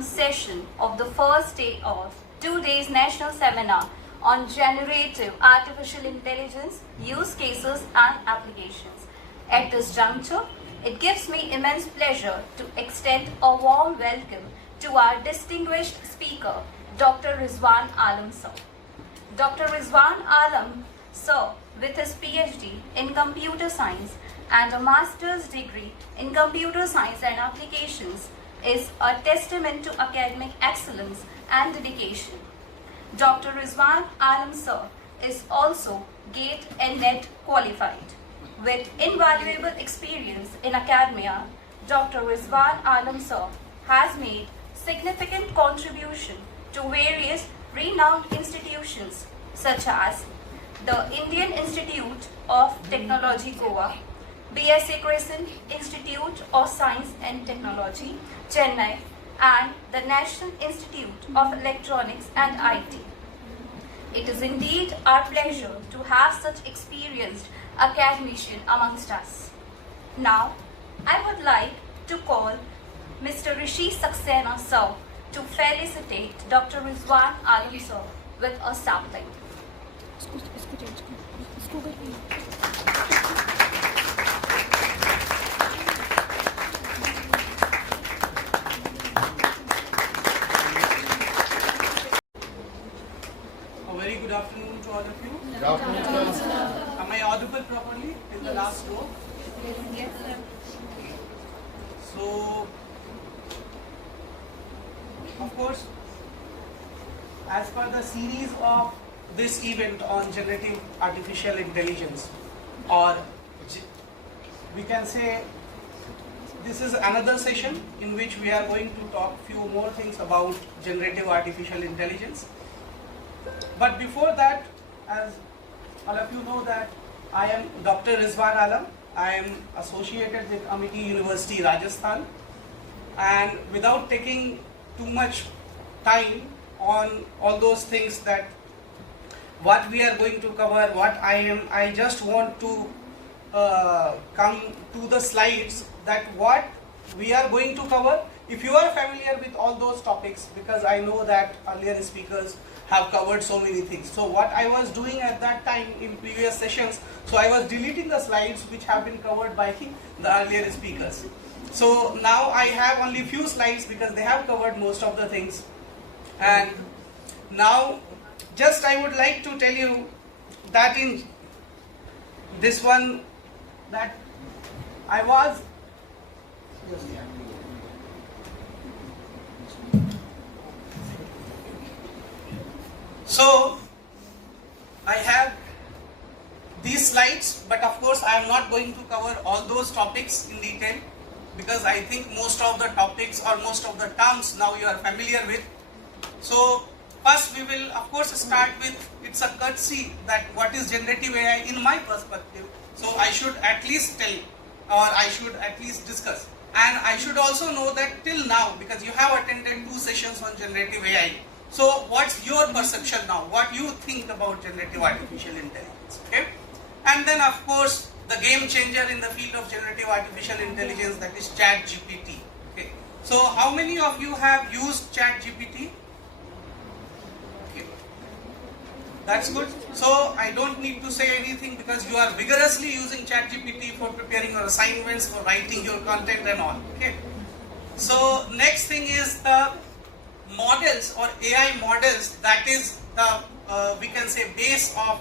Session of the first day of 2 days national seminar on generative artificial intelligence, use cases and applications. At this juncture, it gives me immense pleasure to extend a warm welcome to our distinguished speaker, Dr. Rizwan Alam sir. Dr. Rizwan Alam sir, with his PhD in computer science and a master's degree in computer science and applications, is a testament to academic excellence and dedication. Dr. Rizwan Alam sir is also GATE and NET qualified. With invaluable experience in academia, Dr. Rizwan Alam sir has made significant contribution to various renowned institutions such as the Indian Institute of Technology Goa, BSA Crescent Institute of Science and Technology, Chennai, and the National Institute of Electronics and IT. It is indeed our pleasure to have such experienced academician amongst us. Now, I would like to call Mr. Rishi Saxena sir to felicitate Dr. Rizwan Alam sir with a sampling. Very good afternoon to all of you. Good afternoon, sir. Am I audible properly in the last row? Yes, sir. So, of course, as per the series of this event on generative artificial intelligence, or we can say this is another session in which we are going to talk few more things about generative artificial intelligence. But before that, as all of you know that I am Dr. Rizwan Alam. I am associated with Amity University, Rajasthan. And without taking too much time on all those things that what we are going to cover, what I just want to come to the slides that what we are going to cover. If you are familiar with all those topics, because I know that earlier speakers have covered so many things. So what I was doing at that time in previous sessions, so I was deleting the slides which have been covered by the earlier speakers. So now I have only few slides because they have covered most of the things. And now just I would like to tell you that in this one that I was so I have these slides, but of course I am not going to cover all those topics in detail because I think most of the topics or most of the terms now you are familiar with. So first we will of course start with, it's a courtesy that what is generative AI in my perspective. So I should at least tell or I should at least discuss. And I should also know that till now, because you have attended 2 sessions on generative AI, so what's your perception now? What you think about generative artificial intelligence? Okay? And then of course the game changer in the field of generative artificial intelligence, that is ChatGPT. Okay? So how many of you have used ChatGPT? Okay. That's good. So I don't need to say anything because you are vigorously using ChatGPT for preparing your assignments, for writing your content and all. Okay. So next thing is the models or AI models, that is the we can say base of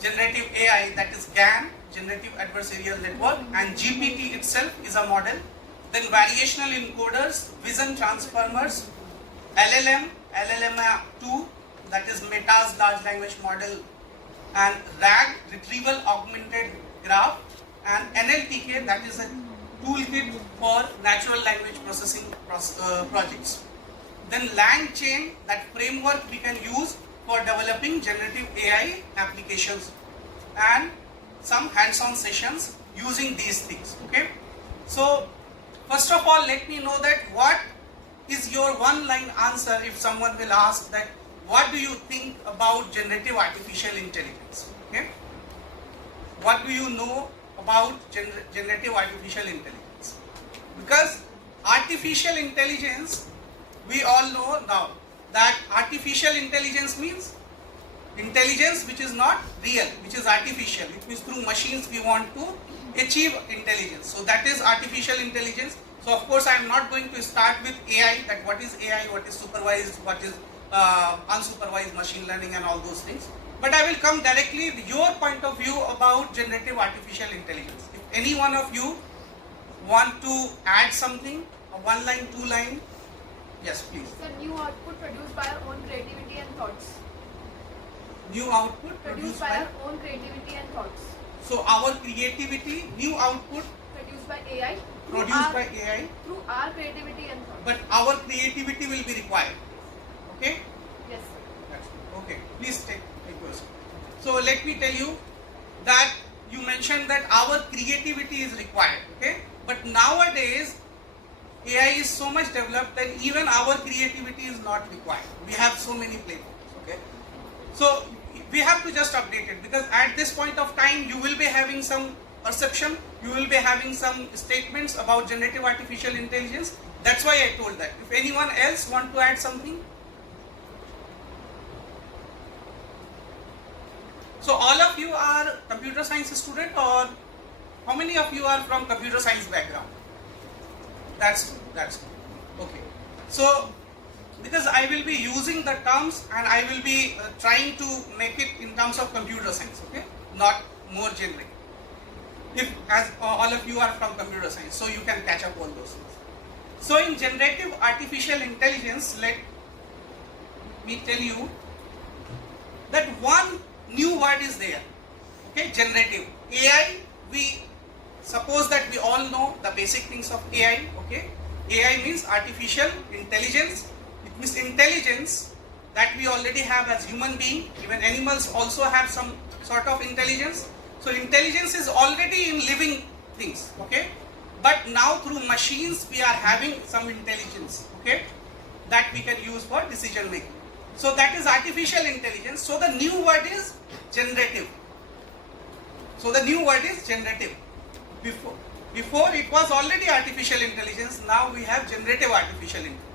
generative AI, that is GAN, Generative Adversarial Network, and GPT itself is a model. Then variational encoders, vision transformers, LLM, LLM2, that is Meta's large language model, and RAG, Retrieval Augmented Graph, and NLTK, that is a toolkit for natural language processing projects. Then LangChain, that framework we can use for developing generative AI applications, and some hands-on sessions using these things. Okay. So first of all, let me know that what is your one-line answer if someone will ask that what do you think about generative artificial intelligence? Okay. What do you know about generative artificial intelligence? Because artificial intelligence we all know now that artificial intelligence means intelligence which is not real, which is artificial. It means through machines we want to achieve intelligence. So that is artificial intelligence. So of course I am not going to start with AI, that what is AI, what is supervised, what is unsupervised machine learning and all those things. But I will come directly with your point of view about generative artificial intelligence. If any one of you want to add something, a one line, two line, yes please. The new output produced by our own creativity and thoughts. New output Produced by our own creativity and thoughts. So our creativity, new output Produced by AI. produced by AI, Through our creativity and thoughts. but our creativity will be required. Okay? Yes, sir. That's okay. Please take yours. So let me tell you that you mentioned that our creativity is required. Okay? But nowadays AI is so much developed that even our creativity is not required. We have so many playbooks. Okay? So we have to just update it, because at this point of time you will be having some perception, you will be having some statements about generative artificial intelligence. That's why I told that. If anyone else want to add something? So all of you are computer science student, or how many of you are from computer science background? That's good. Okay. So because I will be using the terms and I will be trying to make it in terms of computer science, okay, not more generic. If as all of you are from computer science, so you can catch up all those things. So in generative artificial intelligence, let me tell you that one new word is there. Okay, generative AI. We suppose that we all know the basic things of AI. Okay, AI means artificial intelligence. It means intelligence that we already have as human being. Even animals also have some sort of intelligence. So intelligence is already in living things. Okay, but now through machines we are having some intelligence. Okay, that we can use for decision making. So that is artificial intelligence. So the new word is generative. So the new word is generative. Before it was already artificial intelligence. Now we have generative artificial intelligence.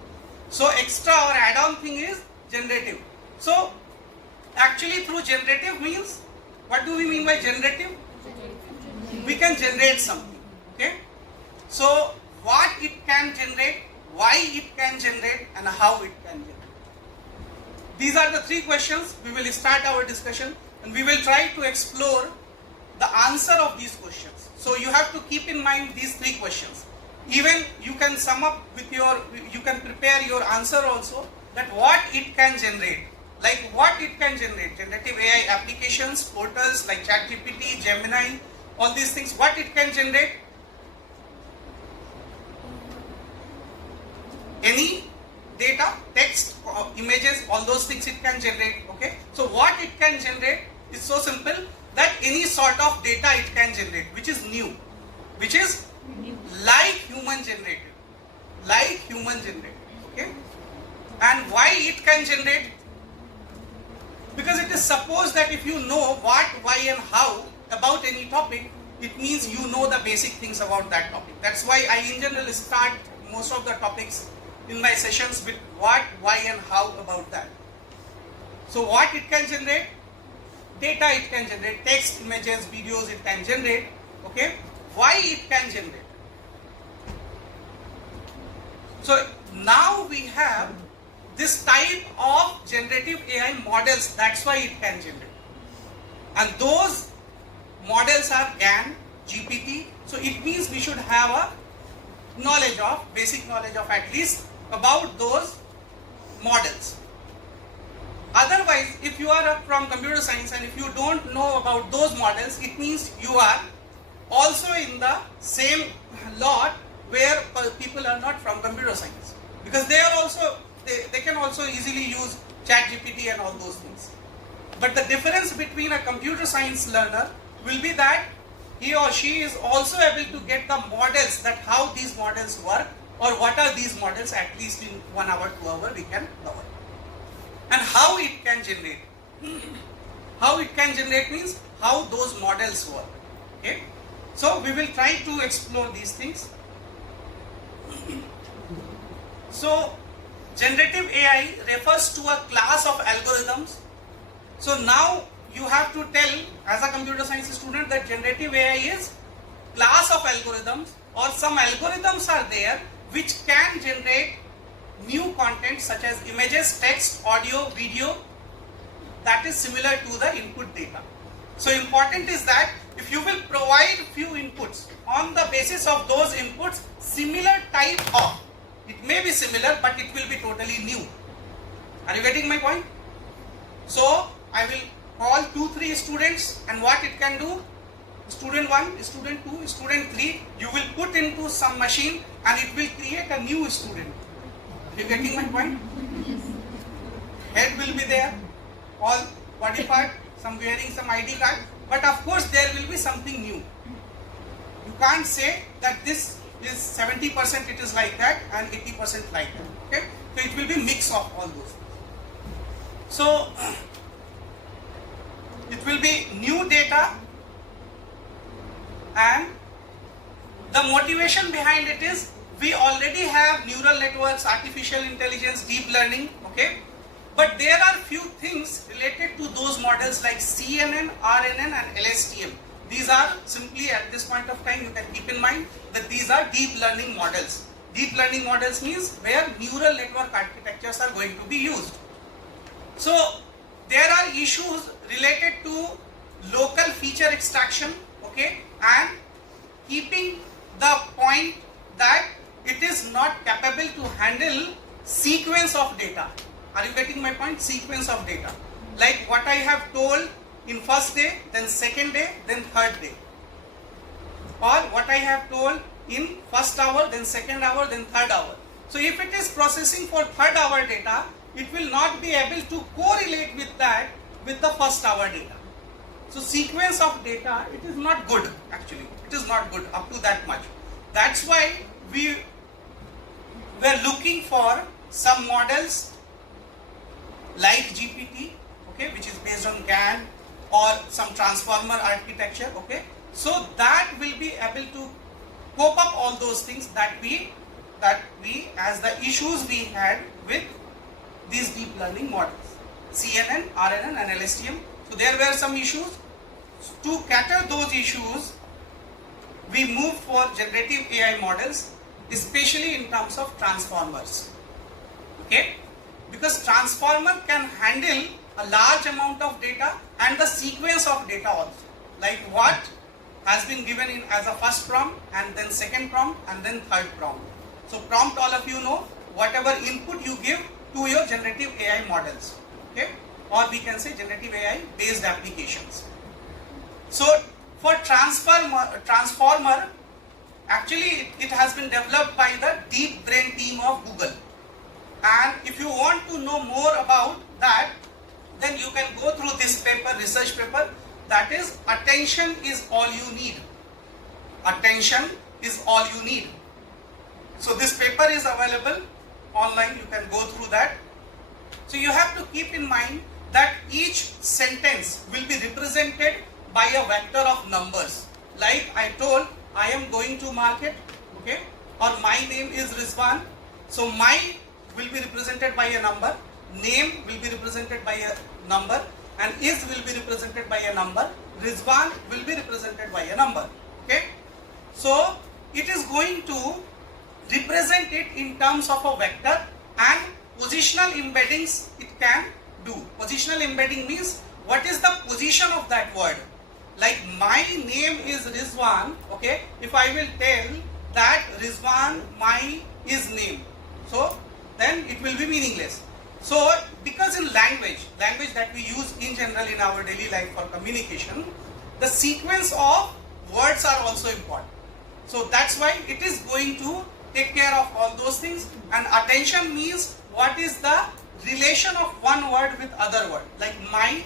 So extra or add-on thing is generative. So actually through generative means, what do we mean by generative? We can generate something. Okay. So what it can generate, why it can generate, and how it can generate. These are the three questions. We will start our discussion and we will try to explore the answer of these questions. So you have to keep in mind these three questions. Even you can sum up with you can prepare your answer also, that what it can generate. Like what it can generate. Generative AI applications, portals like ChatGPT, Gemini, all these things, what it can generate. Any data, text, images, all those things it can generate. Okay. So what it can generate is so simple that any sort of data it can generate, which is new, which is like human generated, okay. And why it can generate? Because it is supposed that if you know what, why and how about any topic, it means you know the basic things about that topic. That's why I in general start most of the topics in my sessions with what, why and how about that. So what it can generate? Data it can generate, text, images, videos it can generate. Okay. Why it can generate? So now we have this type of generative AI models, that's why it can generate. And those models are GAN, GPT. So it means we should have a knowledge of, basic knowledge of at least about those models. Otherwise, if you are from computer science and if you don't know about those models, it means you are also in the same lot where people are not from computer science. Because they are also, they can also easily use ChatGPT and all those things. But the difference between a computer science learner will be that he or she is also able to get the models, that how these models work or what are these models, at least in 1 hour, 2 hours we can cover. And how it can generate. How it can generate means how those models work. Okay. So we will try to explore these things. So generative AI refers to a class of algorithms. So now you have to tell as a computer science student that generative AI is class of algorithms, or some algorithms are there which can generate new content such as images, text, audio, video that is similar to the input data. So important is that if you will provide few inputs, on the basis of those inputs similar type of, it may be similar but it will be totally new. Are you getting my point? So I will call 2-3 students, and what it can do, student 1, student 2, student 3, you will put into some machine and it will create a new student. Are you getting my point? Head will be there, all body part, some wearing some ID card, but of course there will be something new. You can't say that this is 70% it is like that and 80% like that. Okay? So it will be mix of all those things. So it will be new data, and the motivation behind it is we already have neural networks, artificial intelligence, deep learning, okay? But there are few things related to those models like CNN, RNN and LSTM. These are simply, at this point of time, you can keep in mind that these are deep learning models. Deep learning models means where neural network architectures are going to be used. So there are issues related to local feature extraction, okay, and keeping the point that it is not capable to handle sequence of data. Are you getting my point? Sequence of data. Like what I have told in first day, then second day, then third day. Or what I have told in first hour, then second hour, then third hour. So if it is processing for third hour data, it will not be able to correlate with that with the first hour data. So sequence of data, it is not good actually. It is not good up to that much. That's why we were looking for some models like GPT, okay, which is based on GAN or some transformer architecture, okay. So that will be able to cope up all those things that we as the issues we had with these deep learning models, CNN, RNN and LSTM. So there were some issues. To cater those issues, we moved for generative AI models, especially in terms of transformers, okay, because transformer can handle a large amount of data and the sequence of data also, like what has been given in as a first prompt and then second prompt and then third prompt. So prompt, all of you know, whatever input you give to your generative AI models, okay, or we can say generative AI based applications. So for transformer, actually it has been developed by the deep brain team of Google, and if you want to know more about that, then you can go through this paper, research paper, that is attention is all you need. Attention is all you need. So this paper is available online, you can go through that. So you have to keep in mind that each sentence will be represented by a vector of numbers. Like I told, I am going to market, okay, or my name is Rizwan. So my will be represented by a number, name will be represented by a number, and is will be represented by a number, Rizwan will be represented by a number, okay. So it is going to represent it in terms of a vector, and positional embeddings it can do. Positional embedding means what is the position of that word. Like my name is Rizwan, okay, if I will tell that Rizwan my is name, so then it will be meaningless. So because in language that we use in general in our daily life for communication, the sequence of words are also important. So that's why it is going to take care of all those things. And attention means what is the relation of one word with other word, like my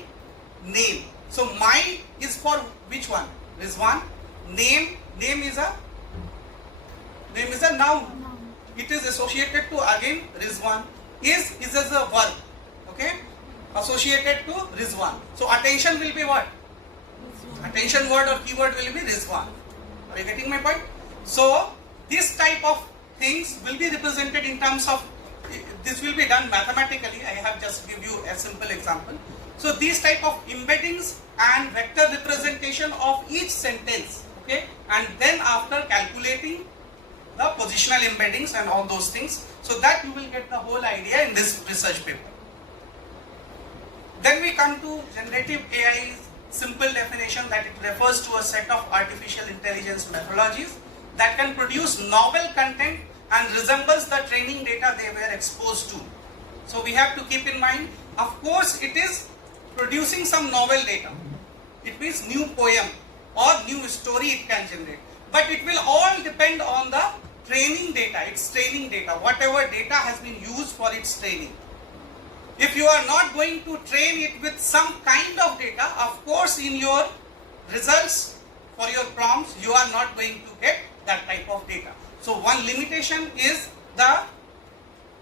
name. So my is for which one? Rizwan. Name is a noun. It is associated to again Rizwan. Is as a verb, okay, associated to Rizwan. So attention will be what? Attention word or keyword will be Rizwan. Are you getting my point? So this type of things will be represented in terms of this will be done mathematically. I have just give you a simple example. So these type of embeddings and vector representation of each sentence, okay, and then after calculating the positional embeddings and all those things, so that you will get the whole idea in this research paper. Then we come to generative AI's simple definition, that it refers to a set of artificial intelligence methodologies that can produce novel content and resembles the training data they were exposed to. So we have to keep in mind, of course it is producing some novel data. It means new poem or new story it can generate. But it will all depend on the training data, its training data, whatever data has been used for its training. If you are not going to train it with some kind of data, of course in your results for your prompts, you are not going to get that type of data. So one limitation is the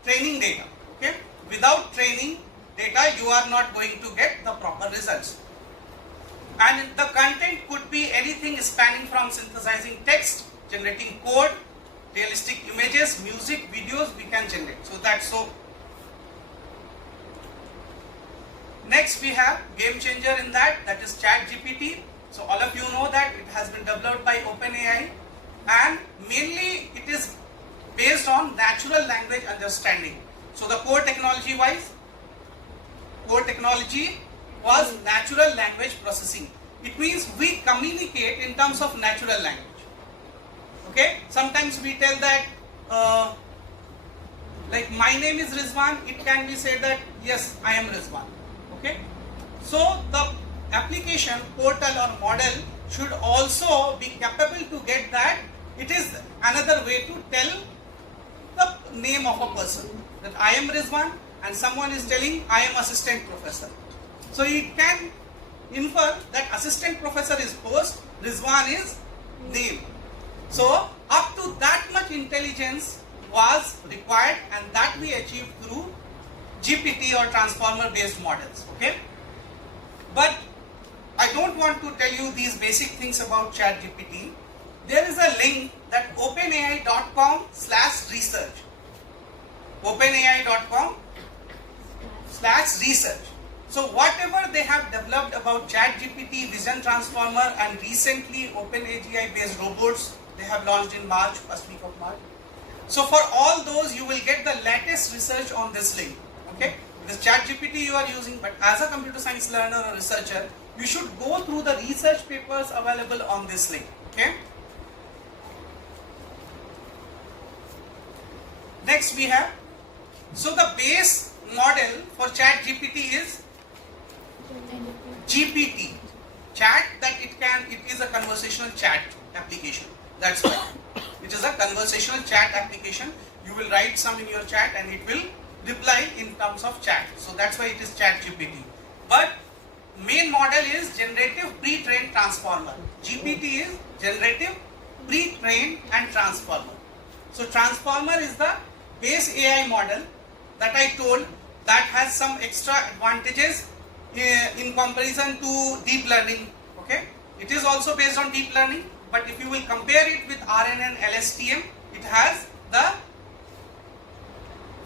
training data. Okay? Without training data, you are not going to get the proper results. And the content could be anything spanning from synthesizing text, generating code, realistic images, music, videos we can generate. So that's so. Next we have game changer in that is ChatGPT. So all of you know that it has been developed by OpenAI, and mainly it is based on natural language understanding. So the core technology was natural language processing. It means we communicate in terms of natural language. Okay, sometimes we tell that like my name is Rizwan, it can be said that yes, I am Rizwan. Okay, so the application, portal or model should also be capable to get that. It is another way to tell the name of a person, that I am Rizwan and someone is telling I am assistant professor. So it can infer that assistant professor is post, Rizwan is name. So up to that much intelligence was required, and that we achieved through GPT or transformer based models. Okay, but I don't want to tell you these basic things about ChatGPT. There is a link that openai.com/research. openai.com/research. So whatever they have developed about ChatGPT, Vision Transformer, and recently OpenAI based robots they have launched in March, first week of March. So for all those you will get the latest research on this link. Okay, because ChatGPT you are using, but as a computer science learner or researcher, you should go through the research papers available on this link. Okay. Next we have, so the base model for ChatGPT is GPT. Chat, that it is a conversational chat application. That's why it is a conversational chat application. You will write some in your chat and it will reply in terms of chat. So that's why it is ChatGPT. But main model is generative pre-trained transformer. GPT is generative pre-trained and transformer. So transformer is the base AI model that I told that has some extra advantages in comparison to deep learning. Okay, it is also based on deep learning, but if you will compare it with RNN LSTM, it has the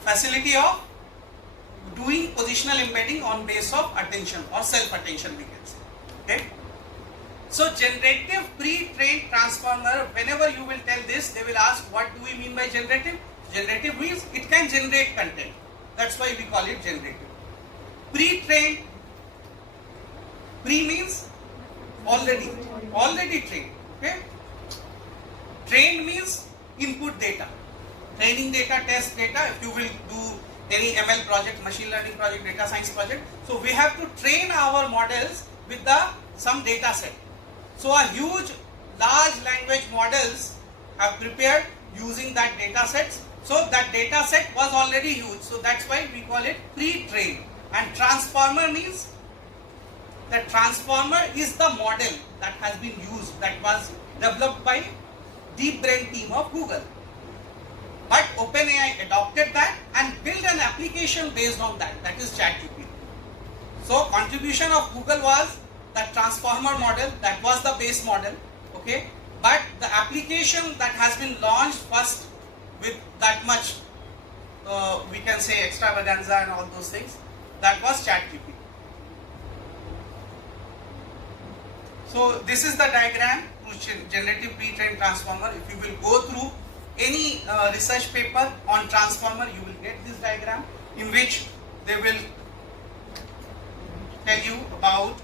facility of doing positional embedding on base of attention or self-attention we can say. Okay. So generative pre-trained transformer, whenever you will tell this, they will ask what do we mean by generative? Generative means it can generate content. That's why we call it generative. Pre-trained, pre means already trained. Okay. Trained means input data, training data, test data. If you will do any ML project, machine learning project, data science project, so we have to train our models with some data set. So a huge large language models have prepared using that data sets. So that data set was already huge. So that's why we call it pre-trained. And transformer means that transformer is the model that has been used, that was developed by deep brain team of Google. But OpenAI adopted that and built an application based on that. That is ChatGPT. So contribution of Google was that transformer model, that was the base model. Okay, but the application that has been launched first with that much we can say extravaganza and all those things. That was ChatGPT. So this is the diagram to generative pre-trained transformer. If you will go through any research paper on transformer, you will get this diagram in which they will tell you about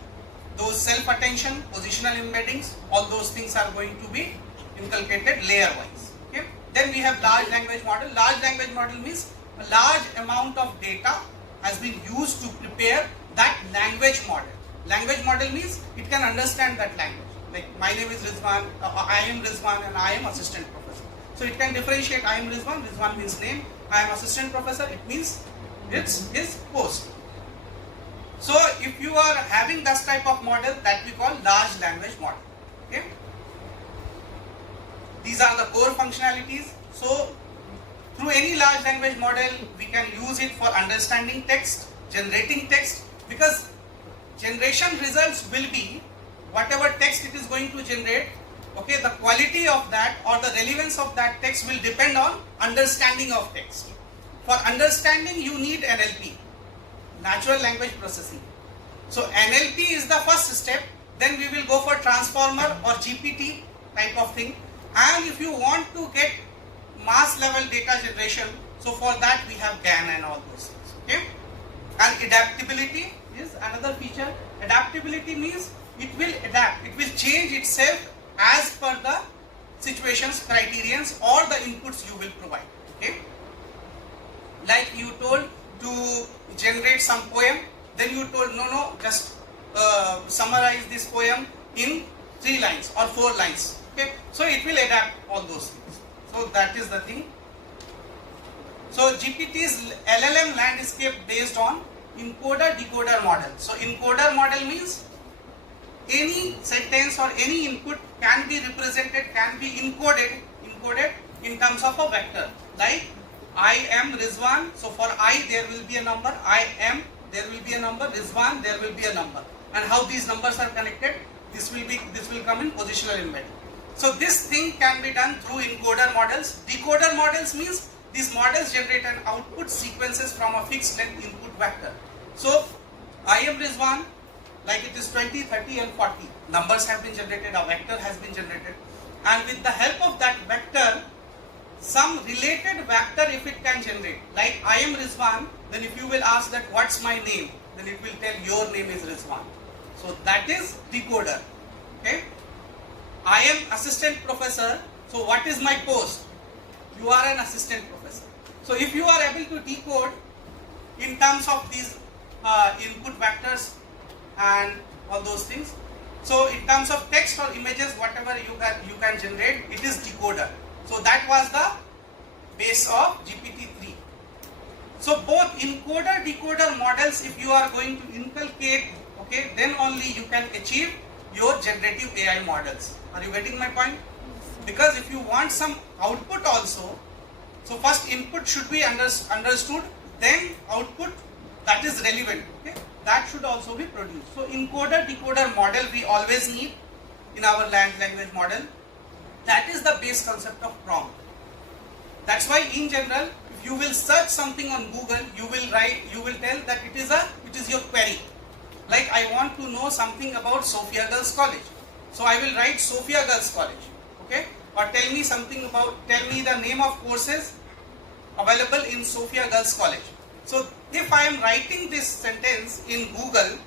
those self-attention, positional embeddings, all those things are going to be inculcated layer-wise. Okay? Then we have large language model. Large language model means a large amount of data has been used to prepare that language model. Language model means it can understand that language. Like my name is Rizwan, I am Rizwan and I am assistant professor. So it can differentiate I am Rizwan, Rizwan means name, I am assistant professor, it means it's his post. So if you are having that type of model, that we call large language model. Okay? These are the core functionalities. So through any large language model, we can use it for understanding text, generating text, because generation results will be whatever text it is going to generate. Okay, the quality of that or the relevance of that text will depend on understanding of text. For understanding, you need NLP, natural language processing. So NLP is the first step. Then we will go for transformer or GPT type of thing. And if you want to get mass level data generation, so for that we have GAN and all those things. Okay, and adaptability is another feature. Adaptability means it will adapt, it will change itself as per the situations, criterions or the inputs you will provide. Okay, like you told to generate some poem, then you told no, just summarize this poem in 3 lines or 4 lines. Okay, so it will adapt all those things. So that is the thing. So GPT's LLM landscape based on encoder decoder model. So encoder model means any sentence or any input can be represented, can be encoded in terms of a vector. Like I am Rizwan, so for I there will be a number, I am there will be a number, Rizwan there will be a number. And how these numbers are connected, this will come in positional embedding. So this thing can be done through encoder models. Decoder models means these models generate an output sequences from a fixed length input vector. So I am Rizwan, like it is 20, 30 and 40. Numbers have been generated, a vector has been generated. And with the help of that vector, some related vector if it can generate. Like I am Rizwan, then if you will ask that what's my name, then it will tell your name is Rizwan. So that is decoder. Okay. I am assistant professor, so what is my post? You are an assistant professor. So if you are able to decode in terms of these input vectors and all those things, so in terms of text or images, whatever you can generate, it is decoder. So that was the base of GPT-3. So both encoder decoder models, if you are going to inculcate, okay, then only you can achieve your generative AI models. Are you getting my point? Because if you want some output also, so first input should be understood, then output that is relevant, okay, that should also be produced. So encoder decoder model we always need in our language model. That is the base concept of prompt. That's why in general, if you will search something on Google, you will tell that it is your query. Like I want to know something about Sophia Girls College. So I will write Sophia Girls College. Okay? Or tell me the name of courses available in Sophia Girls College. So if I am writing this sentence in Google,